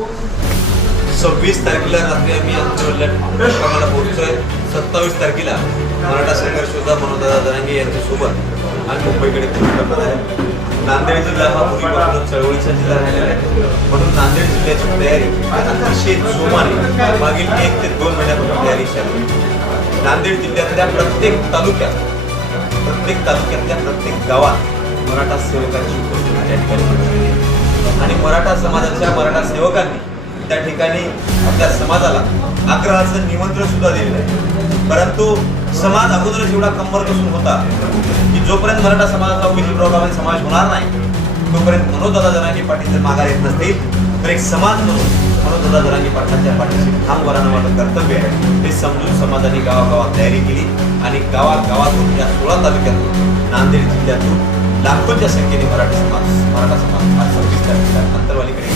26 तारखेला रात्री आम्ही अंतरवल्याला पोहोचतोय. 27 तारखेला मराठा संघर्ष योद्धा मनोजदादा जरांगे यांच्यासोबत आणि मुंबईकडे करणार आहे. नांदेड जिल्हा हा पूर्वीपासून चळवळीचा जिल्हा राहिलेला आहे, म्हणून नांदेड जिल्ह्याची तयारी अतिशय जोमाने मागील 1 ते 2 महिन्यापासून तयारी चालू आहे. नांदेड जिल्ह्यातल्या प्रत्येक तालुक्यातल्या प्रत्येक गावात मराठा सेवकांची उपस्थिती त्या ठिकाणी आणि मराठा समाजाच्या मराठा सेवकांनी त्या ठिकाणी आपल्या समाजाला आग्रहाचं निमंत्रण सुद्धा दिलेलं आहे. परंतु समाज अगोदरच एवढा कंबर कसून होता की जोपर्यंत मराठा समाजाचा उमेदवार गावात समाज होणार नाही तोपर्यंत मनोजदादा जरांगे पाटील जर माघार येत नसतील तर एक समाज म्हणून मनोजदादा जरांगे पाटलांच्या पाठीशी ठाम उभारणं माझं कर्तव्य आहे. हे समजून समाजाने गावागावात तयारी केली आणि गावागावातून या 16 तालुक्यातून नांदेड जिल्ह्यातून लाखोंच्या संख्येने मराठा समाज आज 26 तारखेला अंतरवालीकडे